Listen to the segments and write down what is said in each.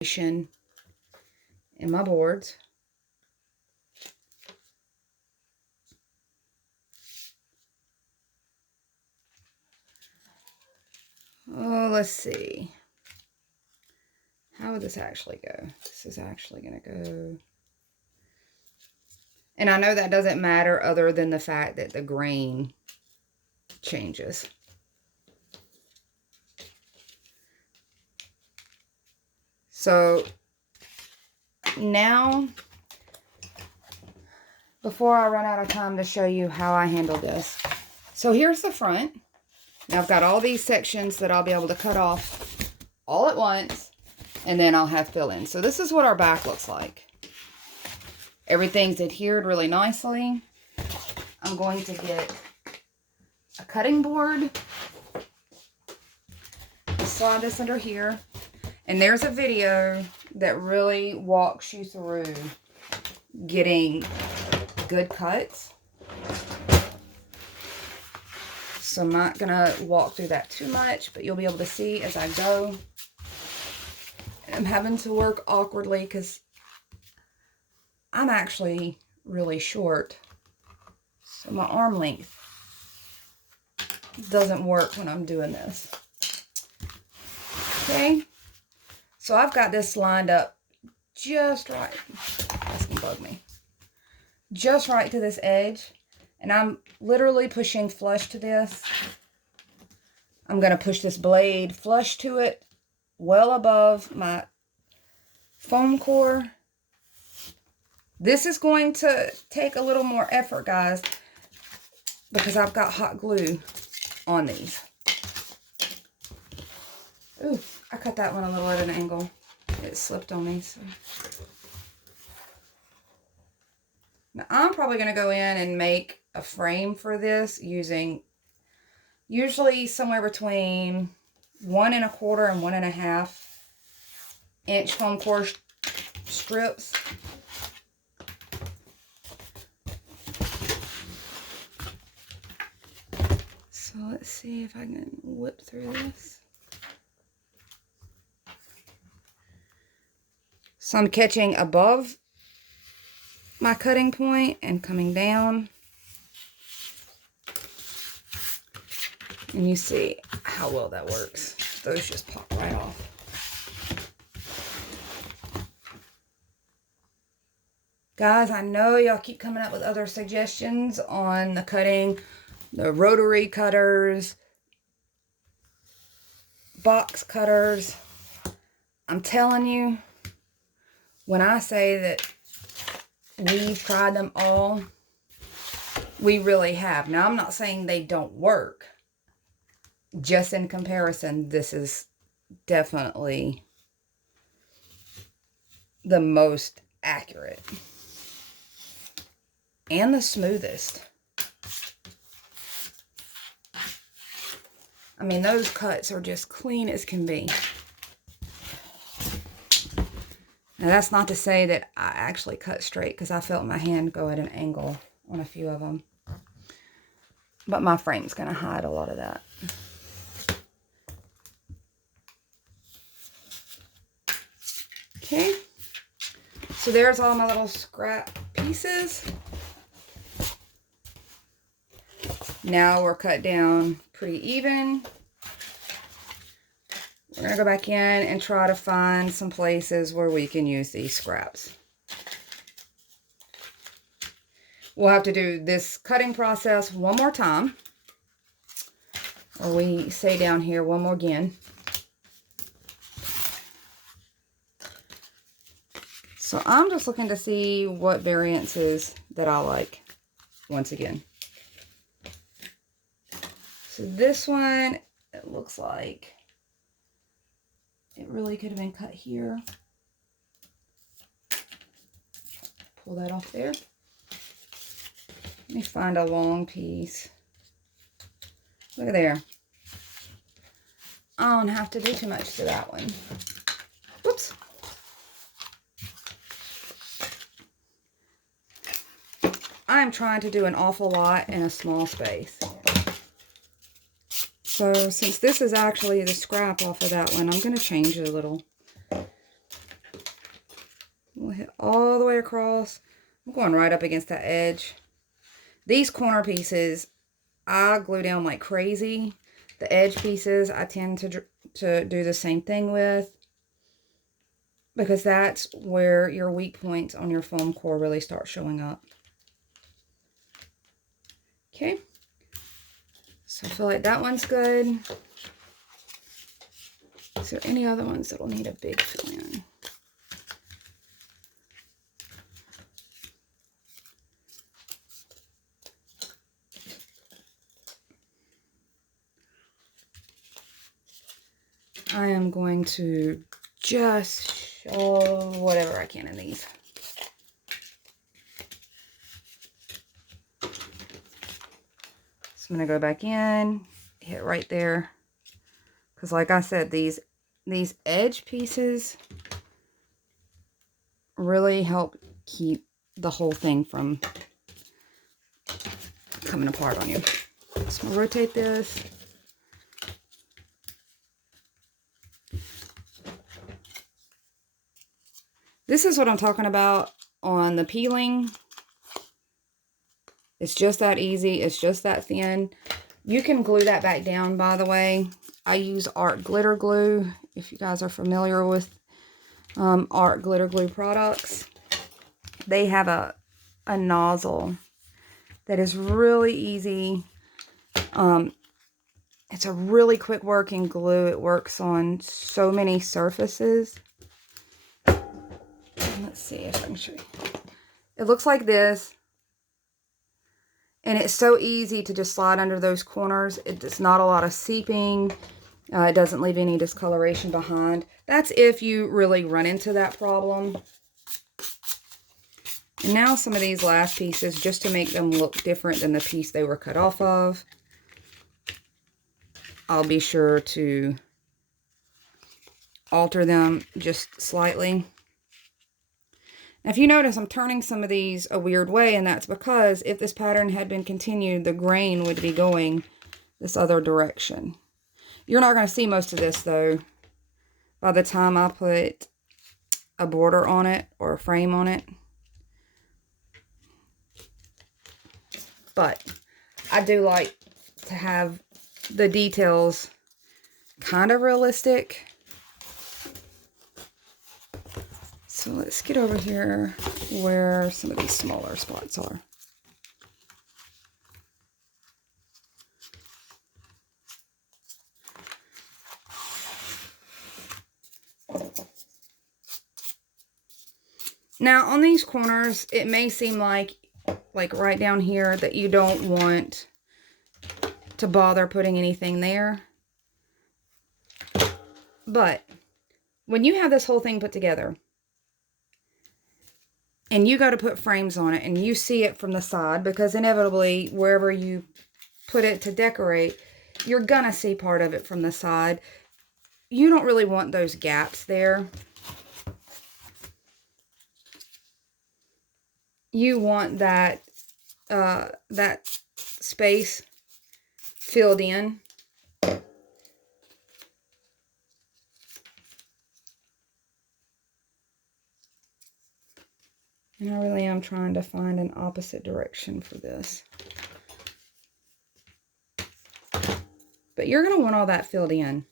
in my boards. Oh, let's see. How would this actually go? This is actually going to go... And I know that doesn't matter other than the fact that the grain changes. So now, before I run out of time to show you how I handle this. So here's the front. Now I've got all these sections that I'll be able to cut off all at once, and then I'll have fill-in. So this is what our back looks like. Everything's adhered really nicely. I'm going to get a cutting board. Slide this under here. And there's a video that really walks you through getting good cuts. So I'm not going to walk through that too much, but you'll be able to see as I go. I'm having to work awkwardly because I'm actually really short. So my arm length doesn't work when I'm doing this. Okay. So I've got this lined up just right. That's gonna bug me. Just right to this edge. And I'm literally pushing flush to this. I'm going to push this blade flush to it, well above my foam core. This is going to take a little more effort, guys, because I've got hot glue on these. Ooh, I cut that one a little at an angle. It slipped on me. So. Now, I'm probably going to go in and make a frame for this using usually somewhere between 1 1/4 and 1 1/2 inch foam core strips. So let's see if I can whip through this. So I'm catching above my cutting point and coming down. And you see how well that works. Those just pop right off. Guys, I know y'all keep coming up with other suggestions on the cutting, the rotary cutters, box cutters. I'm telling you, when I say that we've tried them all, we really have. Now, I'm not saying they don't work. Just in comparison, this is definitely the most accurate and the smoothest. I mean, those cuts are just clean as can be. Now, that's not to say that I actually cut straight, because I felt my hand go at an angle on a few of them. But my frame's going to hide a lot of that. Okay. So there's all my little scrap pieces. Now we're cut down pretty even. We're going to go back in and try to find some places where we can use these scraps. We'll have to do this cutting process one more time. Or we say down here one more again. So I'm just looking to see what variances that I like once again. So this one, it looks like it really could have been cut here. Pull that off there. Let me find a long piece. Look at there. I don't have to do too much to that one. Whoops. I'm trying to do an awful lot in a small space. So since this is actually the scrap off of that one, I'm going to change it a little. hit all the way across. I'm going right up against that edge. These corner pieces, I glue down like crazy. The edge pieces, I tend to do the same thing with, because that's where your weak points on your foam core really start showing up. Okay. So I feel like that one's good. Is there any other ones that will need a big fill in? I am going to just show whatever I can in these. So I'm going to go back in, hit right there. Because like I said, these edge pieces really help keep the whole thing from coming apart on you. So I'm going to rotate this. This is what I'm talking about on the peeling. It's just that easy. It's just that thin. You can glue that back down, by the way. I use Art Glitter Glue, if you guys are familiar with Art Glitter Glue products. They have a nozzle that is really easy. It's a really quick working glue. It works on so many surfaces. Let's see if I can show you. It looks like this. And it's so easy to just slide under those corners. It's not a lot of seeping. It doesn't leave any discoloration behind. That's if you really run into that problem. And now some of these last pieces, just to make them look different than the piece they were cut off of, I'll be sure to alter them just slightly. Now, if you notice, I'm turning some of these a weird way, and that's because if this pattern had been continued, the grain would be going this other direction. You're not going to see most of this, though, by the time I put a border on it or a frame on it. But I do like to have the details kind of realistic. So let's get over here where some of these smaller spots are. Now on these corners, it may seem like right down here that you don't want to bother putting anything there. But when you have this whole thing put together, and you got to put frames on it, and you see it from the side, because inevitably, wherever you put it to decorate, you're gonna see part of it from the side. You don't really want those gaps there. You want that, that space filled in. And I really am trying to find an opposite direction for this. But you're going to want all that filled in.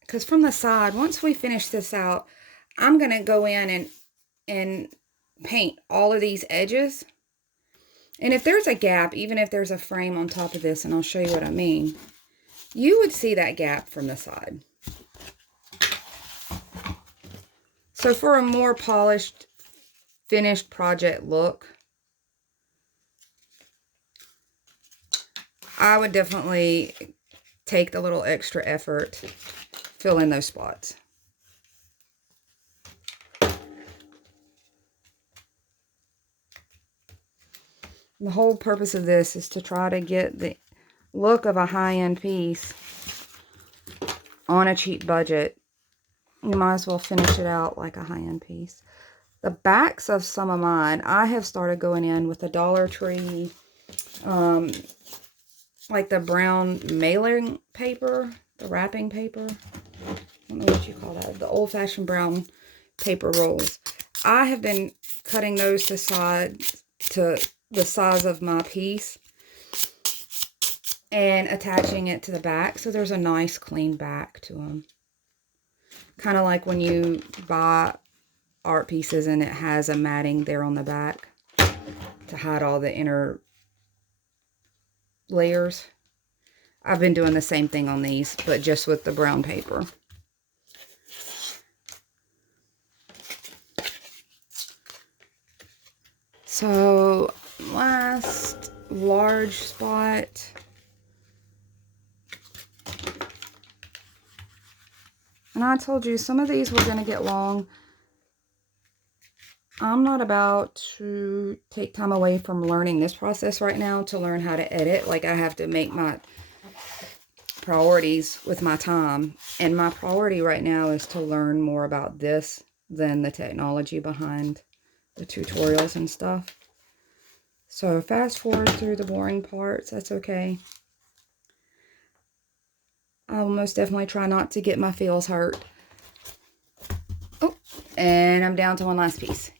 Because from the side, once we finish this out, I'm going to go in and paint all of these edges. And if there's a gap, even if there's a frame on top of this, and I'll show you what I mean, you would see that gap from the side. So for a more polished, finished project look, I would definitely take the little extra effort, fill in those spots. The whole purpose of this is to try to get the look of a high-end piece on a cheap budget. You might as well finish it out like a high-end piece. The backs of some of mine, I have started going in with the Dollar Tree, like the brown mailing paper, the wrapping paper. I don't know what you call that, the old-fashioned brown paper rolls. I have been cutting those to the size of my piece and attaching it to the back so there's a nice clean back to them. Kind of like when you buy art pieces and it has a matting there on the back to hide all the inner layers. I've been doing the same thing on these, but just with the brown paper. So, last large spot. And I told you, some of these were going to get long. I'm not about to take time away from learning this process right now to learn how to edit. Like, I have to make my priorities with my time. And my priority right now is to learn more about this than the technology behind the tutorials and stuff. So, fast forward through the boring parts. That's okay. I'll most definitely try not to get my feels hurt. Oh, and I'm down to one last piece.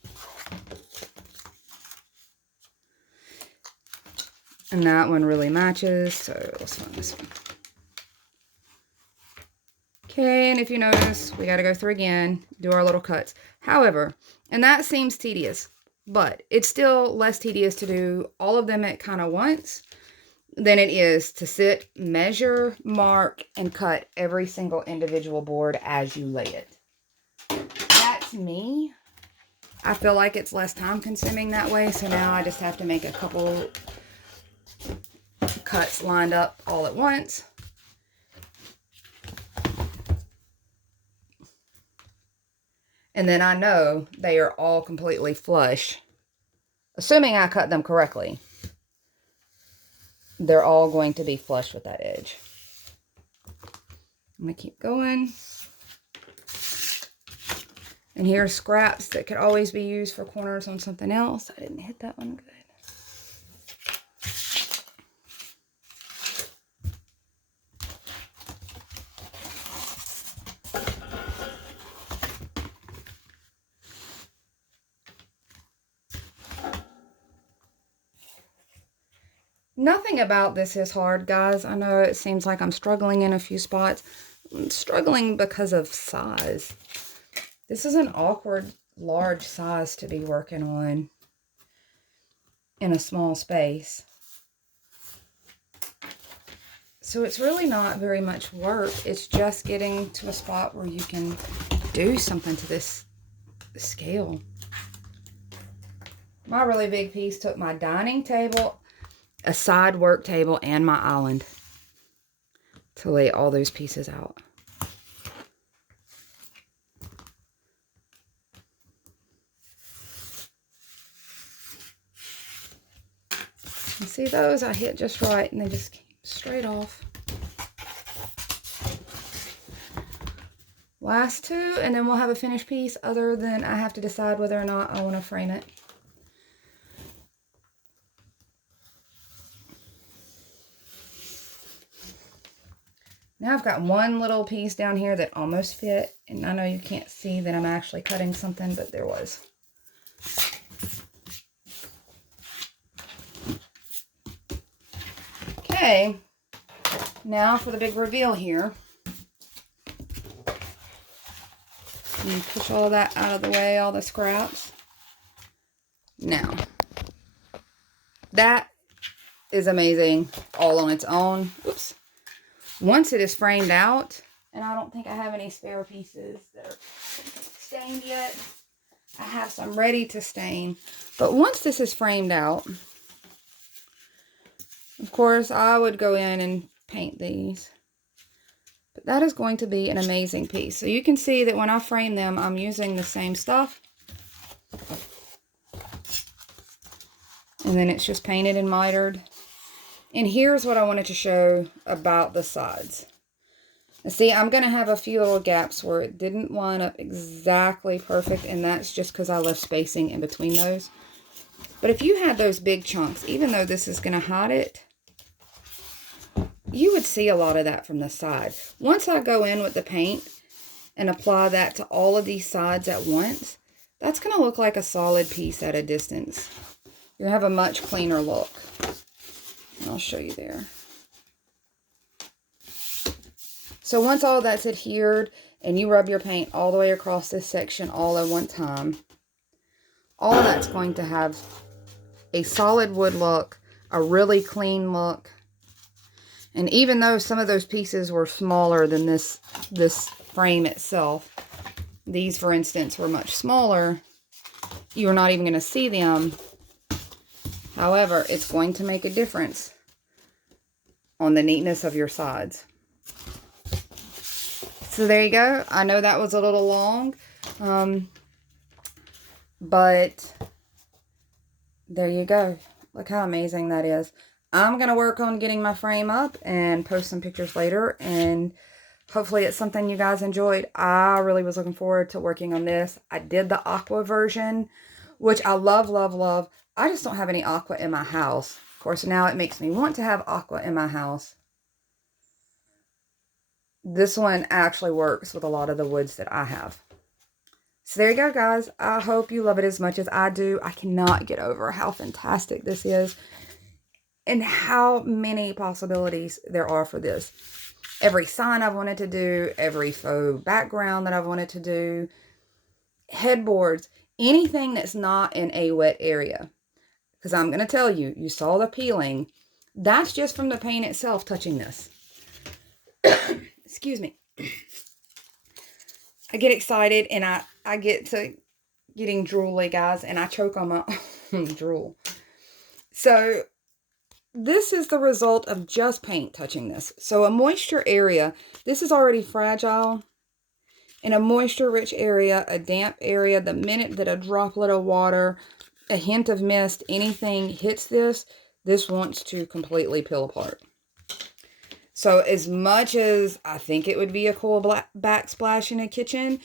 And that one really matches, so let's find this one. Okay, and if you notice, we got to go through again, do our little cuts. However, and that seems tedious, but it's still less tedious to do all of them at kind of once than it is to sit, measure, mark, and cut every single individual board as you lay it. That's me. I feel like it's less time consuming that way, so now I just have to make a couple cuts lined up all at once. And then I know they are all completely flush. Assuming I cut them correctly, they're all going to be flush with that edge. I'm going to keep going. And here's scraps that could always be used for corners on something else. I didn't hit that one good. Nothing about this is hard, guys. I know it seems like I'm struggling in a few spots. I'm struggling because of size. This is an awkward, large size to be working on in a small space. So it's really not very much work. It's just getting to a spot where you can do something to this scale. My really big piece took my dining table, a side work table, and my island to lay all those pieces out. You see those? I hit just right and they just came straight off. Last two, and then we'll have a finished piece, other than I have to decide whether or not I want to frame it. Now I've got one little piece down here that almost fit, and I know you can't see that I'm actually cutting something, but there was. Okay, now for the big reveal here. You push all that out of the way, all the scraps. Now, that is amazing all on its own. Oops. Once it is framed out, and I don't think I have any spare pieces that are stained yet. I have some ready to stain. But once this is framed out, of course, I would go in and paint these. But that is going to be an amazing piece. So you can see that when I frame them, I'm using the same stuff. And then it's just painted and mitered. And here's what I wanted to show about the sides. Now see, I'm going to have a few little gaps where it didn't line up exactly perfect, and that's just because I left spacing in between those. But if you had those big chunks, even though this is going to hide it, you would see a lot of that from the side. Once I go in with the paint and apply that to all of these sides at once, that's going to look like a solid piece at a distance. You're going to have a much cleaner look. I'll show you there. So once all that's adhered and you rub your paint all the way across this section all at one time, all of that's going to have a solid wood look, a really clean look. And even though some of those pieces were smaller than this frame itself, these, for instance, were much smaller, you're not even going to see them. However, it's going to make a difference on the neatness of your sides. So there you go. I know that was a little long, but there you go. Look how amazing that is. I'm going to work on getting my frame up and post some pictures later, and hopefully it's something you guys enjoyed. I really was looking forward to working on this. I did the aqua version, which I love, love, love. I just don't have any aqua in my house. Of course, now it makes me want to have aqua in my house. This one actually works with a lot of the woods that I have. So there you go, guys. I hope you love it as much as I do. I cannot get over how fantastic this is and how many possibilities there are for this. Every sign I've wanted to do, every faux background that I've wanted to do, headboards, anything that's not in a wet area. Because I'm going to tell you, you saw the peeling. That's just from the paint itself touching this. Excuse me. I get excited and I get to getting drooly, guys, and I choke on my own drool. So this is the result of just paint touching this. So a moisture area, this is already fragile. In a moisture-rich area, a damp area, the minute that a droplet of water, a hint of mist, anything hits this, this wants to completely peel apart. So as much as I think it would be a cool backsplash in a kitchen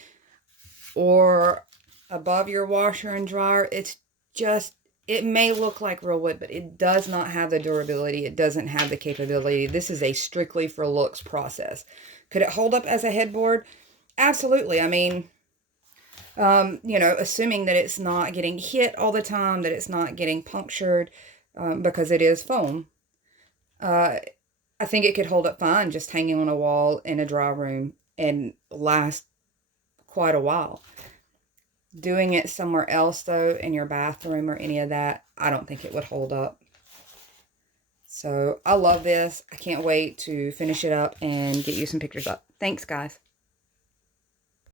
or above your washer and dryer, it's just, it may look like real wood, but it does not have the durability. It doesn't have the capability. This is a strictly for looks process. Could it hold up as a headboard? Absolutely. I mean, you know, assuming that it's not getting hit all the time, that it's not getting punctured, because it is foam. I think it could hold up fine just hanging on a wall in a dry room and last quite a while. Doing it somewhere else, though, in your bathroom or any of that, I don't think it would hold up. So I love this. I can't wait to finish it up and get you some pictures up. Thanks, guys.